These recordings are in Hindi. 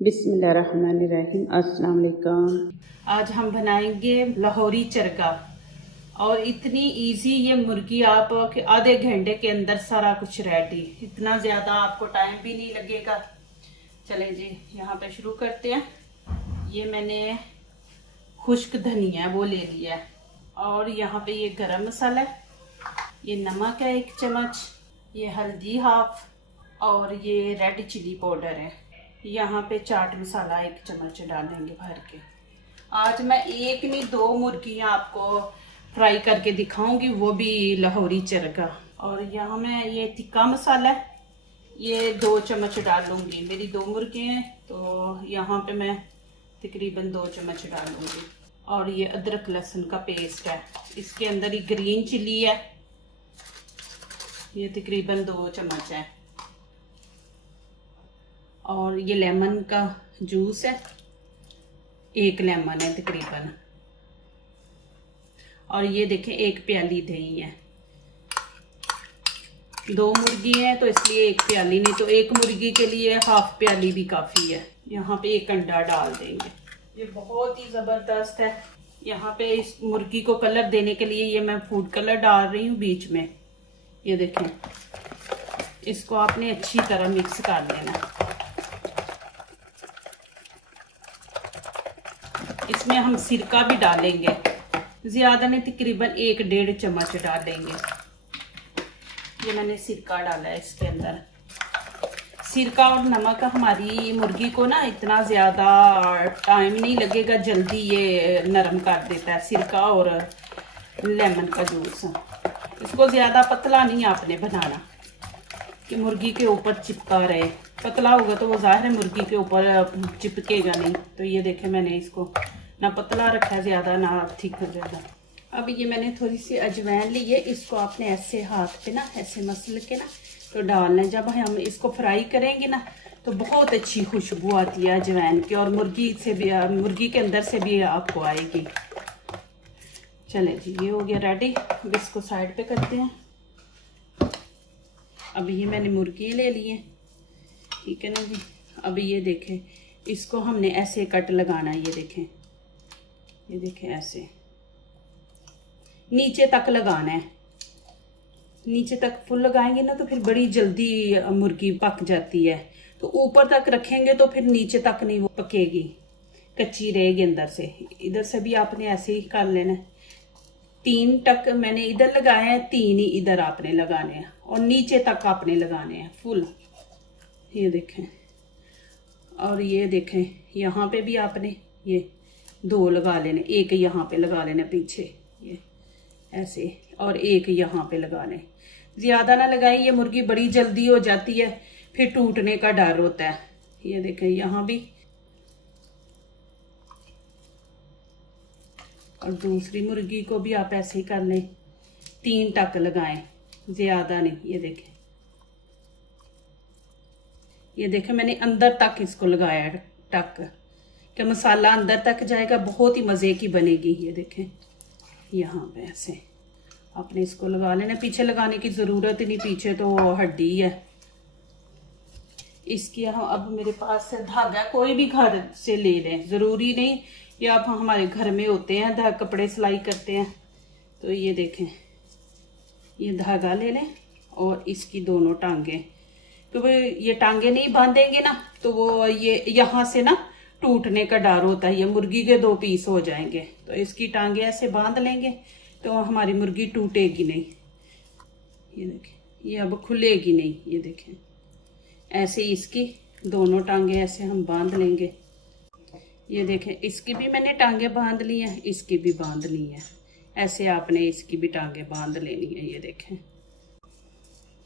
बिस्मिल्लाहिर्रहमानिर्रहीम। अस्सलाम वालेकुम। आज हम बनाएंगे लाहौरी चरगा और इतनी इजी ये मुर्गी आप कि आधे घंटे के अंदर सारा कुछ रेडी, इतना ज्यादा आपको टाइम भी नहीं लगेगा। चले जी यहाँ पे शुरू करते हैं। ये मैंने खुश्क धनिया वो ले लिया है और यहाँ पे ये गरम मसाला है, ये नमक है 1 चम्मच, ये हल्दी हाफ और ये रेड चिली पाउडर है। यहाँ पे चाट मसाला 1 चम्मच डालेंगे भर के। आज मैं एक नहीं 2 मुर्गियाँ आपको फ्राई करके दिखाऊंगी, वो भी लाहौरी चरगा। और यहाँ मैं ये तिक्का मसाला है, ये 2 चम्मच डालूंगी। मेरी 2 मुर्गी हैं तो यहाँ पे मैं तकरीबन 2 चम्मच डालूंगी। और ये अदरक लहसुन का पेस्ट है, इसके अंदर ही ग्रीन चिली है, ये तकरीबन 2 चम्मच है। और ये लेमन का जूस है, 1 लेमन है तकरीबन। और ये देखें 1 प्याली दही है। 2 मुर्गी हैं तो इसलिए 1 प्याली, नहीं तो 1 मुर्गी के लिए हाफ प्याली भी काफी है। यहाँ पे 1 अंडा डाल देंगे, ये बहुत ही जबरदस्त है। यहाँ पे इस मुर्गी को कलर देने के लिए ये मैं फूड कलर डाल रही हूँ बीच में। ये देखें, इसको आपने अच्छी तरह मिक्स कर लेना। इसमें हम सिरका भी डालेंगे, ज्यादा नहीं तकरीबन 1-1.5 चम्मच डालेंगे। ये मैंने सिरका डाला है इसके अंदर। सिरका और नमक हमारी मुर्गी को ना इतना ज्यादा टाइम नहीं लगेगा, जल्दी ये नरम कर देता है सिरका और लेमन का जूस। इसको ज्यादा पतला नहीं आपने बनाना कि मुर्गी के ऊपर चिपका रहे, पतला होगा तो वो जाहिर है मुर्गी के ऊपर चिपकेगा नहीं। तो ये देखें मैंने इसको ना पतला रखा है ज्यादा ना थिक ज्यादा। अब ये मैंने थोड़ी सी अजवाइन ली है, इसको आपने ऐसे हाथ पे ना ऐसे मसल के ना तो डालना है। जब हम इसको फ्राई करेंगे ना तो बहुत अच्छी खुशबू आती है अजवाइन की, और मुर्गी से भी, मुर्गी के अंदर से भी आपको आएगी। चले जी ये हो गया रेडी। अब इसको साइड पे करते हैं। अब ये मैंने मुर्गी ले ली है, ठीक है ना जी। अब ये देखें, इसको हमने ऐसे कट लगाना है। ये देखें ऐसे नीचे तक लगाना है। नीचे तक फुल लगाएंगे ना तो फिर बड़ी जल्दी मुर्गी पक जाती है। तो ऊपर तक रखेंगे तो फिर नीचे तक नहीं वो पकेगी, कच्ची रहेगी अंदर से। इधर से भी आपने ऐसे ही कर लेना है। 3 टक मैंने इधर लगाए हैं, 3 ही इधर आपने लगाने हैं और नीचे तक आपने लगाने हैं फुल। ये देखें, और ये देखें यहाँ पे भी आपने ये 2 लगा लेने, 1 यहाँ पे लगा लेना पीछे ये ऐसे, और 1 यहाँ पे लगा लें। ज्यादा ना लगाएं, ये मुर्गी बड़ी जल्दी हो जाती है, फिर टूटने का डर होता है। ये देखें यहाँ भी, और दूसरी मुर्गी को भी आप ऐसे ही कर लें। 3 टक लगाएं, ज्यादा नहीं। ये देखें मैंने अंदर तक इसको लगाया टक कि मसाला अंदर तक जाएगा, बहुत ही मजे की बनेगी। ये देखें यहाँ पे ऐसे आपने इसको लगा लेना, पीछे लगाने की जरूरत ही नहीं, पीछे तो हड्डी है इसकी। अब मेरे पास धागा कोई भी घर से ले लें, जरूरी नहीं ये आप हमारे घर में होते हैं धागा, कपड़े सिलाई करते हैं। तो ये देखें ये धागा ले लें और इसकी दोनों टांगे, तो ये टांगे नहीं बांधेंगे ना तो वो ये यहाँ से ना टूटने का डर होता है, ये मुर्गी के 2 पीस हो जाएंगे। तो इसकी टांगे ऐसे बांध लेंगे तो हमारी मुर्गी टूटेगी नहीं। ये देखें ये अब खुलेगी नहीं। ये देखें ऐसे इसकी दोनों टांगे ऐसे हम बांध लेंगे। ये देखें इसकी भी मैंने टांगे बांध ली हैं, इसकी भी बांध ली है। ऐसे आपने इसकी भी टांगे बांध लेनी है। ये देखें,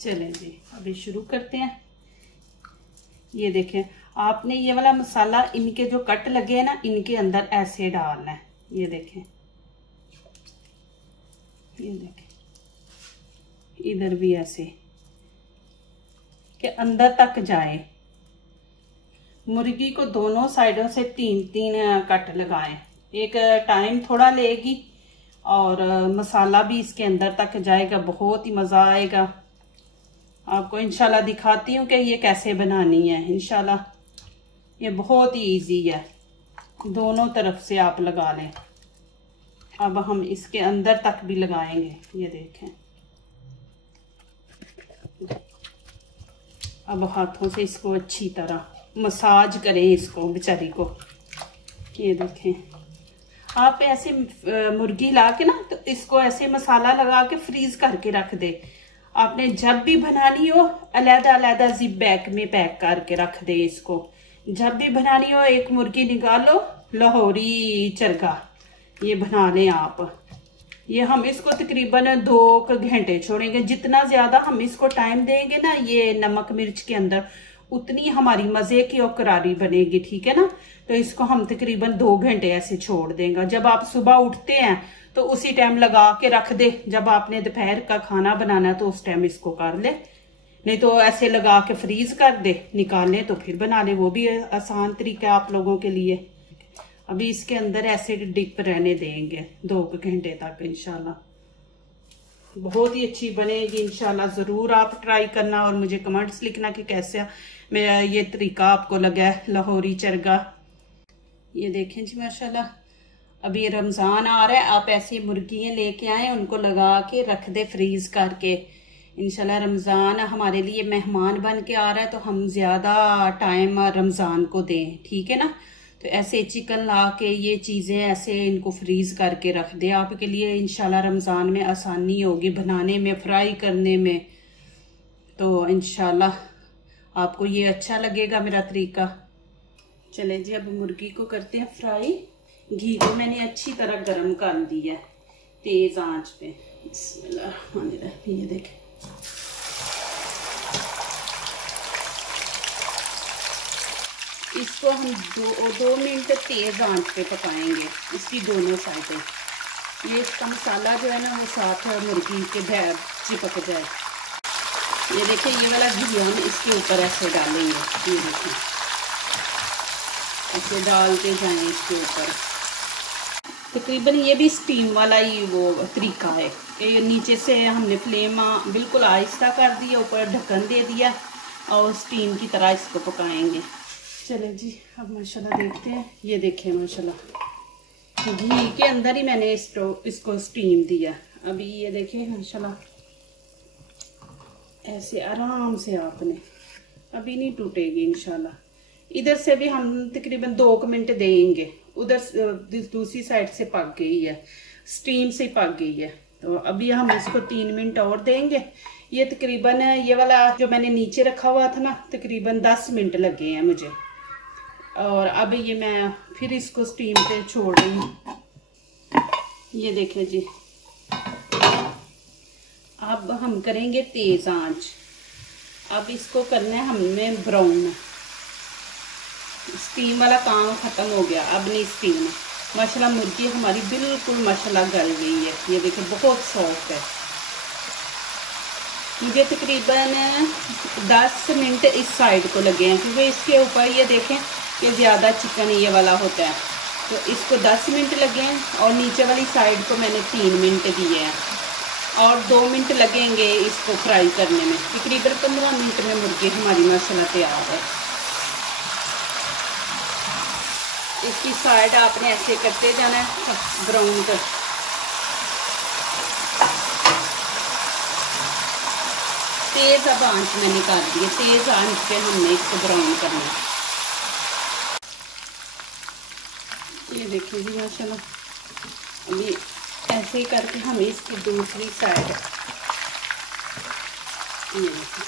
चलें जी अभी शुरू करते हैं। ये देखें आपने ये वाला मसाला इनके जो कट लगे हैं ना इनके अंदर ऐसे डालना है। ये देखें इधर भी ऐसे कि अंदर तक जाए। मुर्गी को दोनों साइडों से 3-3 कट लगाएं। एक टाइम थोड़ा लेगी और मसाला भी इसके अंदर तक जाएगा, बहुत ही मजा आएगा। आपको इंशाल्लाह दिखाती हूँ कि ये कैसे बनानी है। इंशाल्लाह ये बहुत ही इजी है, दोनों तरफ से आप लगा लें। अब हम इसके अंदर तक भी लगाएंगे, ये देखें। अब हाथों से इसको अच्छी तरह मसाज करें इसको बेचारी को। ये देखें, आप ऐसे मुर्गी ला के ना तो इसको ऐसे मसाला लगा के फ्रीज करके रख दे। आपने जब भी बनानी हो अलग अलग जिप बैग में पैक करके रख दे इसको। जब भी बनानी हो एक मुर्गी निकालो, लाहौरी चरगा ये बना लें आप। ये हम इसको तकरीबन 2 घंटे छोड़ेंगे। जितना ज्यादा हम इसको टाइम देंगे ना ये नमक मिर्च के अंदर, उतनी हमारी मजे की और करारी बनेगी, ठीक है ना। तो इसको हम तकरीबन 2 घंटे ऐसे छोड़ देंगे। जब आप सुबह उठते हैं तो उसी टाइम लगा के रख दे। जब आपने दोपहर का खाना बनाना है तो उस टाइम इसको कर ले, नहीं तो ऐसे लगा के फ्रीज कर दे, निकालने तो फिर बना ले। वो भी आसान तरीका है आप लोगों के लिए। अभी इसके अंदर ऐसे डिप रहने देंगे 2 घंटे तक इंशाल्लाह। बहुत ही अच्छी बनेगी इंशाल्लाह। जरूर आप ट्राई करना और मुझे कमेंट्स लिखना कि कैसे मेरा ये तरीका आपको लगा है लाहौरी चरगा। ये देखें जी माशाल्लाह, अभी रमजान आ रहा है, आप ऐसी मुर्गियां लेके आए, उनको लगा के रख दे फ्रीज करके। इंशाल्लाह रमजान हमारे लिए मेहमान बन के आ रहा है तो हम ज्यादा टाइम रमजान को दें, ठीक है ना। तो ऐसे चिकन ला के ये चीजें ऐसे इनको फ्रीज करके रख दे आपके लिए। इंशाल्लाह रमजान में आसानी होगी बनाने में, फ्राई करने में। तो इंशाल्लाह आपको ये अच्छा लगेगा मेरा तरीका। चले जी, अब मुर्गी को करते हैं फ्राई। घी को मैंने अच्छी तरह गर्म कर दिया है तेज आंच पे। बिस्मिल्लाह, ये देखें। इसको हम 2 मिनट तेज आंच पे पकाएंगे, इसकी दोनों साइडें। ये इसका मसाला जो है ना वो साथ मुर्गी के भैर चिपक जाए। ये देखिए, ये वाला घी हम इसके ऊपर ऐसे डालेंगे। ये देखिए, ऐसे डालते जाएं इसके ऊपर। तकरीबन ये भी स्टीम वाला ही वो तरीका है कि नीचे से हमने फ्लेम बिल्कुल आहिस्ता कर दिया, ऊपर ढक्कन दे दिया और स्टीम की तरह इसको पकाएंगे। चले जी, अब माशाल्लाह देखते हैं। ये देखें माशाल्लाह घी के अंदर ही मैंने इसको स्टीम दिया। अभी ये देखें माशाल्लाह ऐसे आराम से आपने, अभी नहीं टूटेगी इंशाल्लाह। इधर से भी हम तकरीबन 2 मिनट देंगे। उधर दूसरी साइड से पक गई है, स्टीम से पक गई है। तो अभी हम इसको 3 मिनट और देंगे। ये तकरीबन ये वाला जो मैंने नीचे रखा हुआ था ना, तकरीबन 10 मिनट लगे हैं मुझे। और अब ये मैं फिर इसको स्टीम पे छोड़ रही हूँ। ये देखें जी, अब हम करेंगे तेज आंच। अब इसको करना है हमें ब्राउन। स्टीम वाला काम खत्म हो गया, अब नहीं स्टीम। माशाल्लाह मुर्गी हमारी बिल्कुल माशाल्लाह गल गई है। ये देखिए बहुत सॉफ्ट है। मुझे तकरीबन 10 मिनट इस साइड को लगे हैं क्योंकि इसके ऊपर ये देखें ये ज़्यादा चिकन ये वाला होता है। तो इसको 10 मिनट लगे हैं और नीचे वाली साइड को मैंने 3 मिनट दिए हैं और 2 मिनट लगेंगे इसको फ्राई करने में। तकरीबन 15 मिनट में मुर्गी हमारी माशाल्लाह तैयार है। इसकी साइड आपने ऐसे करते जाना है ब्राउन कर। तेज अब आंच मैंने कर दी है, तेज आंच पे हमने इसको ब्राउन करना है। ये देखिए जी माशाल्लाह अभी ऐसे ही करके हमें इसकी दूसरी साइड, ये देखिए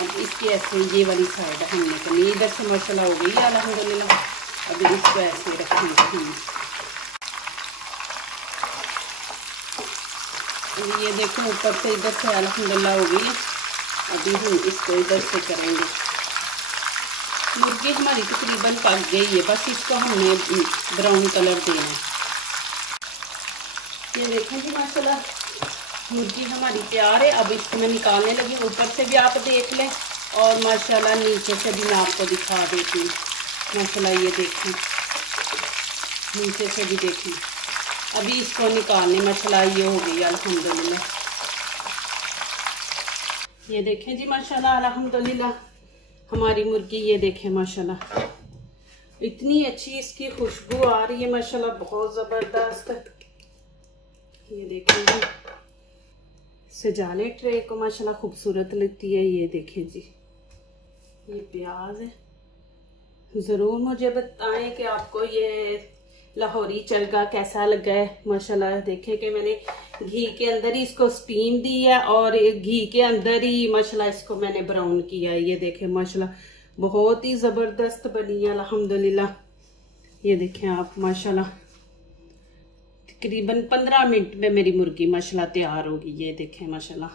अब इसकी ऐसे ये वाली साइड हमने करनी। इधर से माशाल्लाह हो गई है अल्हम्दुलिल्लाह। अभी इसको ऐसे रखेंगे। ये देखें ऊपर से इधर से अल्हम्दुलिल्लाह हो गई। अभी हम इसको इधर से करेंगे। मुर्गी हमारी तकरीबन पक गई है, बस इसको हमने ब्राउन कलर देना है। ये देखें जी माशाल्लाह मुर्गी हमारी तैयार है। अब इसको मैं निकालने लगी। ऊपर से भी आप देख लें और माशाल्लाह नीचे से भी मैं आपको दिखा देती हूँ। माशाल्लाह ये देखें, नीचे से भी देखें। अभी इसको निकालने माशाल्लाह ये हो गई अल्हम्दुलिल्लाह। ये देखें जी माशाल्लाह अल्हम्दुलिल्लाह हमारी मुर्गी, ये देखें माशाल्लाह इतनी अच्छी इसकी खुशबू आ रही है माशाल्लाह, बहुत ज़बरदस्त। ये देखें जी, सजाने ट्रे को माशाल्लाह खूबसूरत लगती है। ये देखें जी, ये प्याज है। ज़रूर मुझे बताएं कि आपको ये लाहौरी चरगा कैसा लगा है। माशाल्लाह देखें कि मैंने घी के अंदर ही इसको स्टीम दी है और घी के अंदर ही माशाल्लाह इसको मैंने ब्राउन किया है। ये देखें माशाल्लाह बहुत ही ज़बरदस्त बनी है अल्हम्दुलिल्लाह। ये देखें आप माशाल्लाह, तकरीबन 15 मिनट में मेरी मुर्गी माशाल्लाह तैयार होगी। ये देखें माशाल्लाह,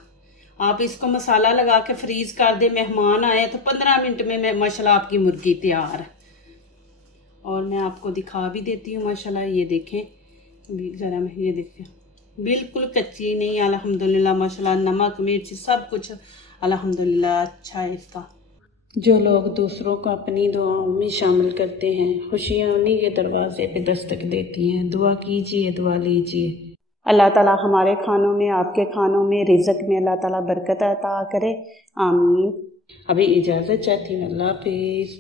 आप इसको मसाला लगा के फ्रीज कर दे, मेहमान आए तो 15 मिनट में माशाल्लाह आपकी मुर्गी तैयार। और मैं आपको दिखा भी देती हूँ माशाल्लाह। ये देखें जरा, मैं ये देखें बिल्कुल कच्ची नहीं अल्हम्दुलिल्लाह माशाल्लाह। नमक मिर्च सब कुछ अल्हम्दुलिल्लाह अच्छा है इसका। जो लोग दूसरों को अपनी दुआओं में शामिल करते हैं, खुशियाँ उन्हीं के दरवाजे पे दस्तक देती हैं। दुआ कीजिए, दुआ लीजिए। अल्लाह ताला हमारे खानों में, आपके खानों में, रिज़्क़ में अल्लाह ताला बरकत अता करे, आमीन। अभी इजाज़त चाहती हूँ, अल्लाह हाफिज़।